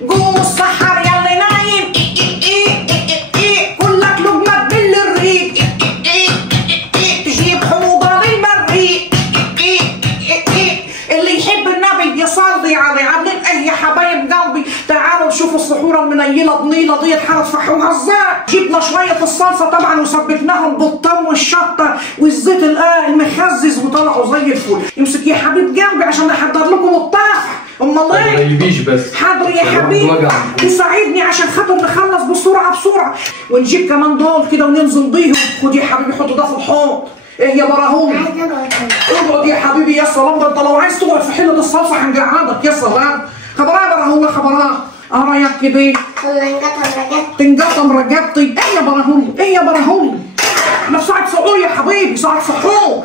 قوم السحر يلي نايم، كلك لقمة تبل الريق، تجيب حموضة للمريق، اللي يحب النبي يصلي عليه. عاملين ايه يا حبايب قلبي؟ تعالوا نشوفوا السحوره المنيله بنيله ديت هنطفحوها ازاي. جبنا شويه الصلصه طبعا وسبكناهم بالثوم والشطه والزيت المخزز وطلعوا زي الفل. يمسك يا حبيب قلبي عشان احضر لكم الطرح. امال ايه؟ ما يبيش بس. حاضر يا حبيبي، تساعدني عشان خاطر نخلص بسرعه. ونجيب كمان دول كده وننزل بيهم. خد يا حبيبي حط ده في الحوض. ايه يا براهوم؟ اقعد يا حبيبي. يا سلام، ده انت لو عايز تقعد في حله الصلصه هنقعدك. يا سلام. خبرها يا براهوم خبرها. رايك كده؟ تنقطم رقبتي. ايه يا براهوم؟ احنا في ساعة سحور يا حبيبي، ساعة سحور.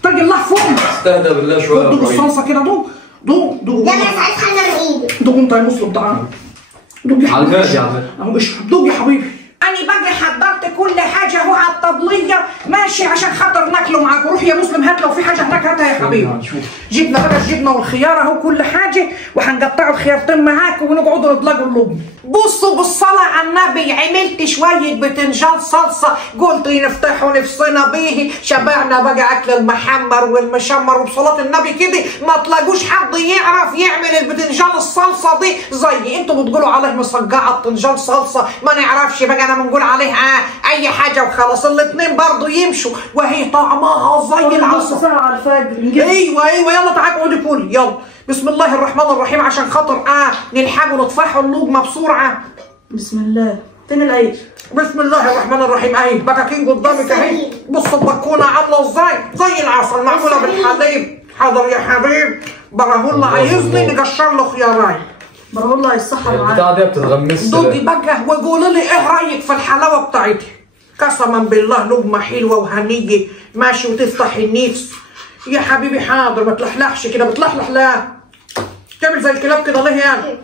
اتقي الله فوق. استهدى بالله شويه. دوق الصلصه كده. دوق. لا انا مش عايز حاجه من ايدي. دوق انت يا مسلم. تعال دوق يا حبيبي. على الغاز يا عم. اهو اشرب. دوق يا حبيبي. أنا باجي حضرت كل حاجة أهو على الطبلية ماشي عشان خاطر ناكله معاك. روح يا مسلم هات لو في حاجة هناك هاتها يا حبيبي. جبنا بقى الجبنة والخيار أهو كل حاجة، وهنقطعوا الخيارتين معاك ونقعدوا نطلقوا اللقمة. بصوا بالصلاة على النبي، عملت شوية بتنجان صلصة، قلت نفتحوا نفسنا بيه، شبعنا بقى أكل المحمر والمشمر. وبصلاة النبي كده ما تلاقوش حد يعرف يعمل البتنجان الصلصة دي زي انتوا بتقولوا عليه مسقعة بتنجان صلصة، ما نعرفش بقى انا بنقول عليه اي حاجة وخلاص. الاتنين برضو يمشوا وهي طعمها زي العسل. ساعة على الفجر. ايوه يلا تعالوا اقعدوا كل يلا. بسم الله الرحمن الرحيم عشان خاطر نلحقوا نطفحوا اللقمة بسرعة. بسم الله. فين العيش؟ بسم الله الرحمن الرحيم. اهي بكاكين قدامك اهي. بص البكونه عامله ازاي؟ زي العسل معموله بالحليب. حاضر يا حبيب. براهولا عايزني نقشر له خيارين. براهولا هيسحر معاك. البتاعه دي بتتغمس. دوقي بقى وقولوا لي ايه رايك في الحلاوه بتاعتها. قسما بالله لقمه حلوه وهنيه ماشي وتفتح النفس يا حبيبي. حاضر ما تلحلحش كده. بتلحلح لا تعمل زي الكلاب كده ليه يعني؟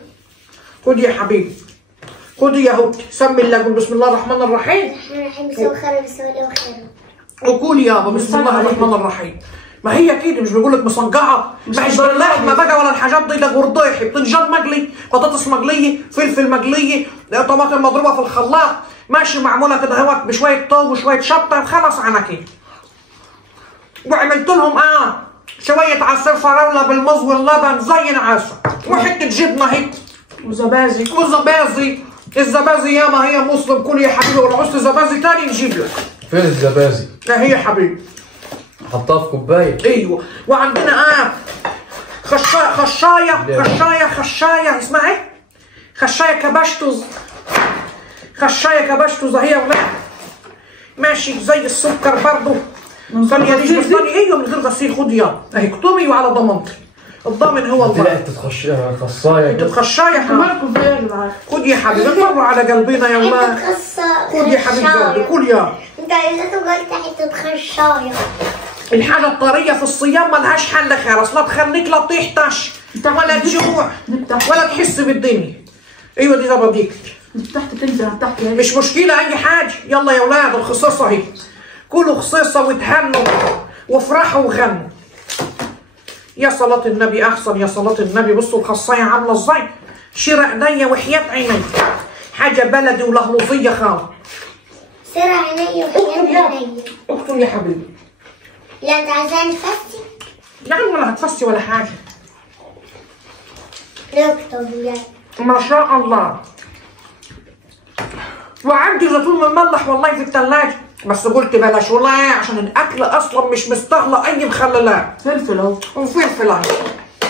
خد يا حبيبي خدي يا هوتي. سمي الله. قول بسم الله الرحمن الرحيم. الرحمن بسوي خير بسوي له خير. وقول يابا بسم الله الرحمن الرحيم. ما هي كده مش بيقول لك مصنقعه؟ مش باللحمه بقى ولا الحاجات دي. ده غرداحي بتنجان مقلي، بطاطس مقليه، فلفل مقليه، طماطم مضروبه في الخلاط ماشي معموله كده اهوت بشويه طوب وشويه شطه وخلاص على كده. وعملت لهم شويه عصير فراوله بالموز واللبن زي العسل، وحته جبنه هيك وزبازي. الزبازي ياما هي مسلم. كل يا حبيبي ولو عوزت زبازي تاني نجيب لك. فين الزبازي؟ اهي يا حبيبي. حطها في كوبايه. ايوه. وعندنا خشايه اسمها ايه؟ خشايه كبشتوز اهي يا ولاد ماشي زي السكر برضه. ثانيه دي مش ثانيه. ايوه من غير غسيل. خد يلا اهي اكتبي وعلى ضمانتي. الضامن هو الله. طلعت خصايه انت خشايه مالكم فيها يا جدعان؟ خد يا حبيبي مر على قلبنا يا ولاد. خد يا حبيبي كل يا. انت عايزته قلت حته خشايه. الحاجه الطريه في الصيام ملهاش حل خالص. لا تخليك لا تحتش ولا تجوع ولا تحس بالدنيا. ايوه دي زباديك. تحت تنزل على تحت. مش مشكله اي حاجه. يلا يا ولاد الخصيصه اهي. كلوا خصيصه وتهنوا وافرحوا وغنوا. يا صلاة النبي أحسن. يا صلاة النبي. بصوا الخصاية عاملة ازاي. شير عينيا وحياة عينيا. حاجة بلدي ولهلوظية خالص. سر عينيا وحياة عينيا. اكتب يا حبيبي. لا انت عايزاني تفسي؟ يا عم ولا هتفسي ولا حاجة. اكتب يا. ما شاء الله. وعندي زيتون مملح والله في الثلاجة، بس قلت بلاش والله عشان الاكل اصلا مش مستاهله اي مخللات. فلفل اهو. وفلفل اهو.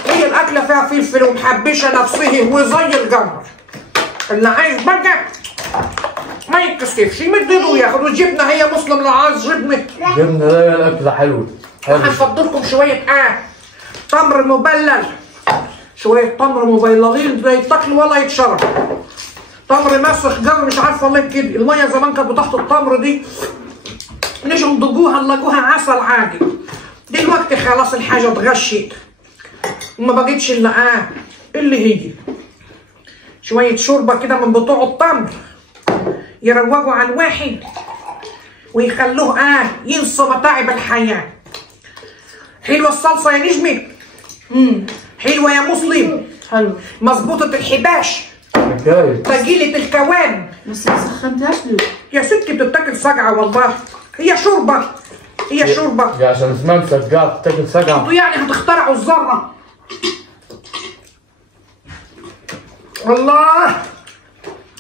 هي الاكله فيها فلفل ومحبشه نفسه وزي القمر. اللي عايز بقى ما يتكسفش يمد ايده وياخد. والجبنه هي مسلم اللي عايز جبنه. جبنه ده الاكله حلوه. هنفضلكم شويه تمر مبلل. شويه تمر مبللين لا يتاكلوا ولا يتشرب. تمر مسخ جو مش عارفه ليه كده. الميه زمان كانت بتحط التمر دي نيجوا ندقوها نلاقوها عسل عادي. دلوقتي خلاص الحاجه اتغشت وما بقتش الا اللي هي شويه شوربه كده من بتوع التمر يروقوا على الواحد ويخلوه ينسوا متاعب الحياه. حلوه الصلصه يا نجمه. حلوه يا مسلم. حلو. مظبوطه الحباش. حكاية. تجيلة الكوان. بس ما سخنتهاش ليه؟ يا ستي بتتاكل سجعة والله. هي شوربة. هي شوربة. دي عشان اسمها مسجعة تاكل سجعة. انتوا يعني هتخترعوا الذرة. الله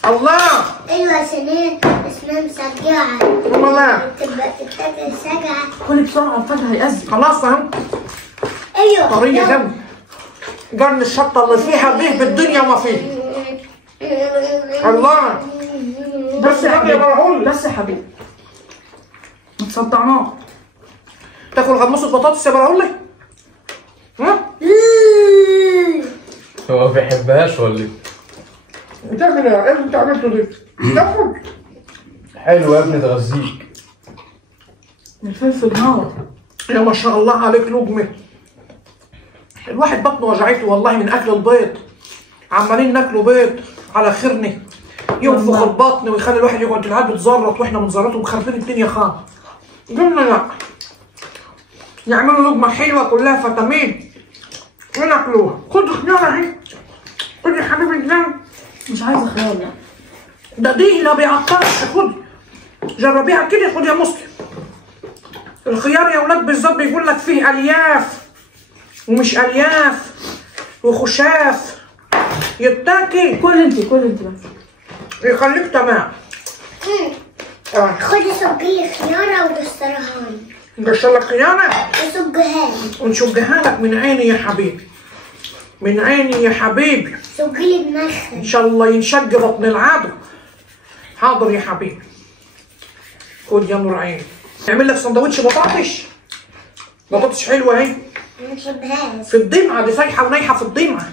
الله. ايوه عشان هي اسمها مسجعة. والله تبقى تتاكل سجعة. كل بسرعة الفجر هيأذن. خلاص اهو. ايوه طرية جنب. جرن الشطة اللي فيها به بالدنيا وما فيه. الله. بس يا حبيبي. بس يا حبيبي. ما تصدعناش. تاكل غموسة بطاطس يا براهولي؟ ها؟ هو ما بيحبهاش ولا ايه؟ بتعمل ايه؟ ايه اللي انت عملته ده؟ تاكل؟ حلو يا ابني تغذيك. الفلفل نار. يا ما شاء الله عليك لقمة. الواحد بطنه وجعته والله من اكل البيض. عمالين ناكلوا بيض على خيرنا. ينفخ البطن ويخلي الواحد يقعد العيال بتزرط واحنا بنزرطه ومخربين الدنيا خالص. قلنا لا. يعملوا لقمة حلوة كلها فيتامين وناكلوها. خد خيار اهي. خد يا حبيبي الجنب. مش عايزة خيار لا. ده دي لا بيعطلش. خد جربيها كده. خد يا مسلم. الخيار يا ولاد بالظبط بيقول لك فيه الياف ومش الياف وخشاف. يتاكل. كل انت بس. يخليك تمام. خدي صبي خيارة وقشرها لي. نقشر لك خيانة وصبها لي. ونشجها لك من عيني يا حبيبي. من عيني يا حبيبي. صبي لي دماغها. ان شاء الله ينشج بطن العدو. حاضر يا حبيبي. خد يا نور عيني. نعمل لك سندوتش بطاطس. بطاطس حلوه اهي. ما بحبهاش. في الدمعه دي سايحه ونايحه في الدمعه.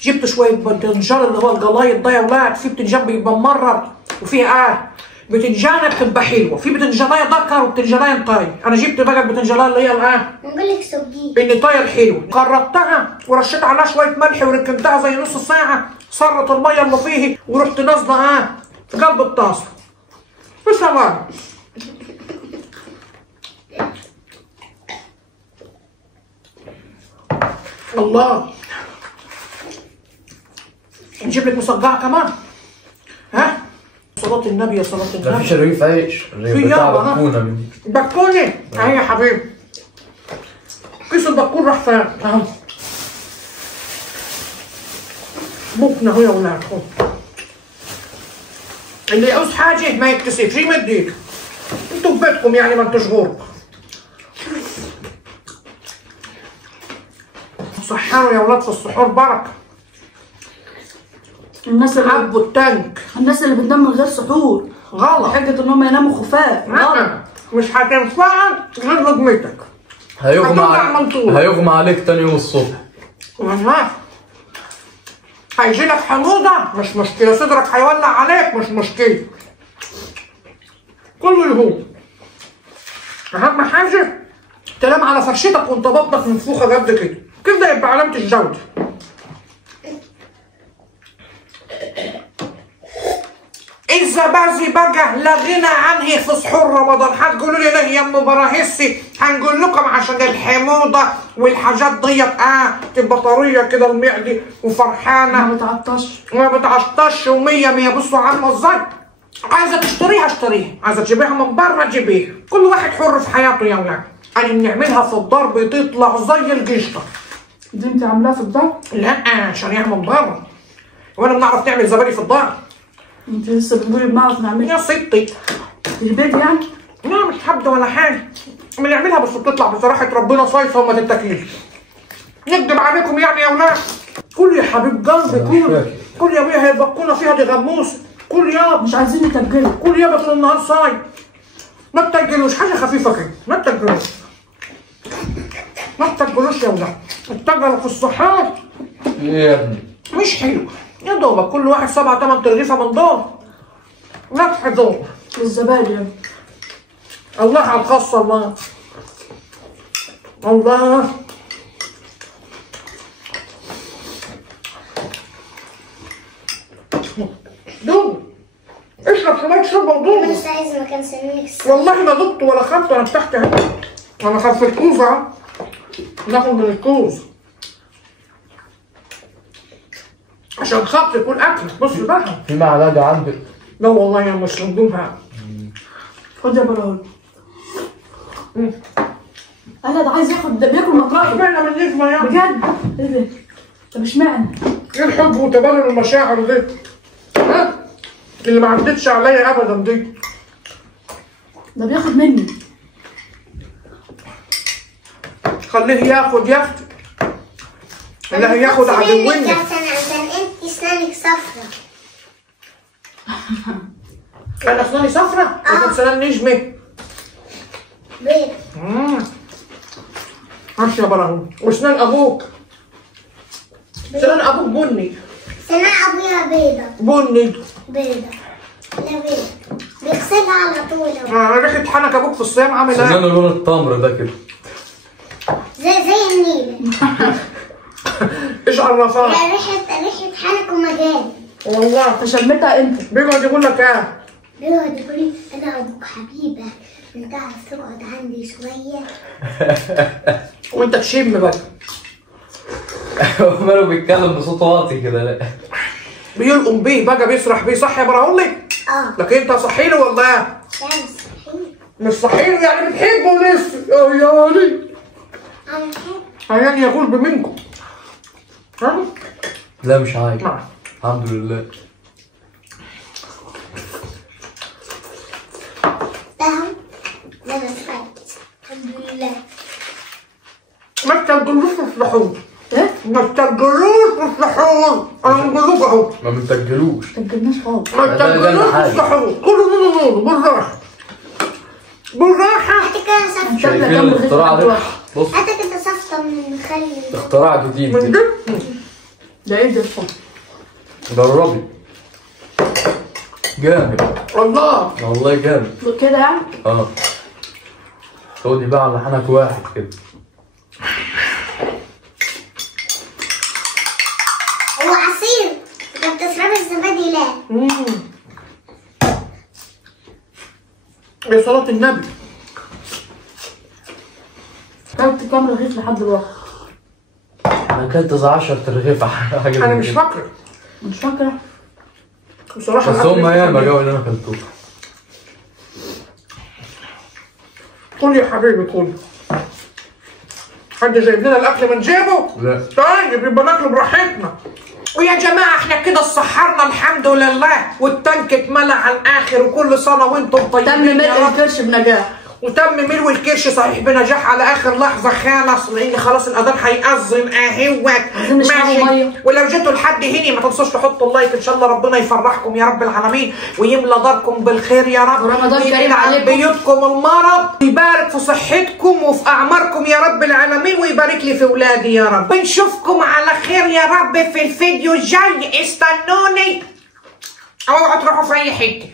جبت شويه بتنجان اللي هو الجلايط ده يا ولاد. في بتنجان بيبقى ممرر وفيه بتنجانه بتبقى حلوه. في بتنجانيه دكر وبتنجانيه طاي. انا جبت بقى البتنجانيه اللي هي بقول لك صبيه. اللي طاير حلو. قربتها ورشيت عليها شويه ملح وركنتها زي نص ساعه. صرت الميه اللي فيه ورحت نازله في قلب الطاسه. بس الله. الله. نجيب لك مصجعه كمان. ها؟ صلاة النبي يا صلاة النبي. مفيش رغيف عيش. الرغيف في بتاع يابا بكونة مني. بكونة اهي يا حبيبي. كيس البكون راح فين؟ اهو. بكنا اهو يا ولاد. خد. اللي يعوز حاجة ما يكتسبش يمد ايده. انتوا في بيتكم يعني ما انتوش غرب. سحروا يا ولاد في السحور بركة. الناس اللي عبوا التانك. بتنام من غير سحور غلط. حجة ان هم يناموا خفاف. غلط. مش هتنفعك غير لقمتك. هيغمى عليك تاني يوم الصبح. والله هيجيلك حموضة مش مشكلة. صدرك هيولع عليك مش مشكلة. كله يهون. أهم حاجة تنام على فرشتك وانت بطنك منفوخة قد كده. كده يبقى علامة الجودة. الزبازي بقى لا غنى عنه في سحور رمضان. هتقولوا لي ليه يا ام براهسي؟ هنقول لكم عشان الحموضه والحاجات ديت تبقى طريه كده المعده وفرحانه. ما بتعطش ومية مية. بصوا عامله ازاي. عايزه تشتريها اشتريها. عايزه تجيبيها من بره جيبيها. كل واحد حر في حياته يا ولاد. يعني بنعملها في الدار بتطلع زي القشطه. دي انت عاملاها في الدار؟ لا شاريها من بره. وانا بنعرف نعمل زبادي في الدار. انت لسه بتقولي بنعرف نعملها يا ستي في البيت يعني؟ لا مش حبة ولا حاجة. بنعملها بس بتطلع بصراحة ربنا صيصة وما تتاكلش. نكدب عليكم يعني يا ولاد. كل يا حبيب قلبي كل يا ابويا. هي البكونة فيها دي غموسة. كل يابا. مش عايزين نتجلوا. كل يابا طول النهار صايم. ما تتجلوش حاجة خفيفة كده. ما تتجلوش. ما تتجلوش يا ولاد. اتجلوا في الصحات. ايه يا ابني؟ مش حلو. يا دوبك كل واحد 7 8 ترغيفة من دول. لا تحضر. والزبادي يعني. الله على الخاصة. الله الله. دوب اشرب شوية شوربة ودوب. انا مش عايزة مكان سميك. والله ما دقت ولا خدت. انا تحت اهي. انا خدت الكوز اهو. ناخد من الكوز. عشان خاطري كل اكل. بص بقى. في معلقة عندك؟ لا والله يا مش مندوبها. خد يا براوي. انا ده عايز ياخد، ده بياكل مطرقه. اشمعنى من نجمه يعني؟ بجد؟ ايه ده؟ طب اشمعنى؟ ايه الحب وتبادل المشاعر دي؟ ها؟ اللي ما عدتش عليا ابدا دي. ده بياخد مني. خليه ياخد يا اختي. لا هياخد عدونا. عشان انت اسنانك صفرا. انا اسناني صفرا؟ لكن سنان نجمه. بيض. عاش يا براهو. واسنان ابوك؟ سنان ابوك بني. سنان ابويا بيضة. بني. بيضة. لا بيضة. بيغسلها على طول. ريحة حنك ابوك في الصيام عامل ايه؟ سنانه لون التمر ده كده. زي النيل. ايش عرفها؟ ريحة حنك ومجال. والله انت شمتها امتى؟ بيقعد يقول لك ايه؟ بيقعد يقول لي انا ابوك حبيبه، انت تعرف تقعد عندي شويه. وانت تشم بقى. ماله بيتكلم بصوت واطي كده؟ لا بيلقم بيه بقى، بيسرح بيه. صح يا براهولي؟ لكن انت صحي له ولا ايه؟ لا مستحيل. مش صحي له يعني بتحبه لسه؟ يا ولي انا بحب. عيان يغول بمنكم. ها؟ لا مش عايز. الحمد لله. فاهم؟ لا انا سمعت. الحمد لله. ما تسجلوش في السحور. ايه؟ ما تسجلوش في السحور. انا بقول لكم اهو. ما بنتجلوش. سجلناش خالص. ما تسجلوش في السحور. كله بالراحه. بالراحه. انت كده صفطه. شايفين الاختراع ده؟ بص انت كده صفطه من خلي. اختراع جديد من ده. ده؟ ده ايه ده؟ جربي. جامد. والله. والله جامد. كده يعني؟ اه. خدي بقى على حنك واحد كده. هو عصير. انت بتشرب الزبادي ليه؟ يا صلاة النبي. كلت كام رغيف لحد دلوقتي؟ انا اكلت 10 رغيف حاجه. انا مش فاكره. مش فاكره. بصراحه بس هم ياما جو اللي انا اكلتوه. كل يا حبيبي كل. حد جايب لنا الاكل من جيبه؟ لا. طيب يبقى ناكله براحتنا. ويا جماعه احنا كده اتسحرنا الحمد لله، والتانك اتملى على الاخر، وكل سنه وانتم طيبين. تم ملء الكرش بنجاح. وتم ملو الكرش صحيح بنجاح على اخر لحظه خالص، لان خلاص الاذان هيأذن اهوت. عايزين نشربوا ميه. ولو جيتوا لحد هنا ما تنسوش تحطوا اللايك، ان شاء الله ربنا يفرحكم يا رب العالمين، ويملى داركم بالخير يا رب، ورمضان كريم ويبعد عليكم. بيوتكم المرض، ويبارك في صحتكم وفي اعماركم يا رب العالمين، ويبارك لي في اولادي يا رب. ونشوفكم على خير يا رب في الفيديو الجاي. استنوني. اوعوا تروحوا في اي حته.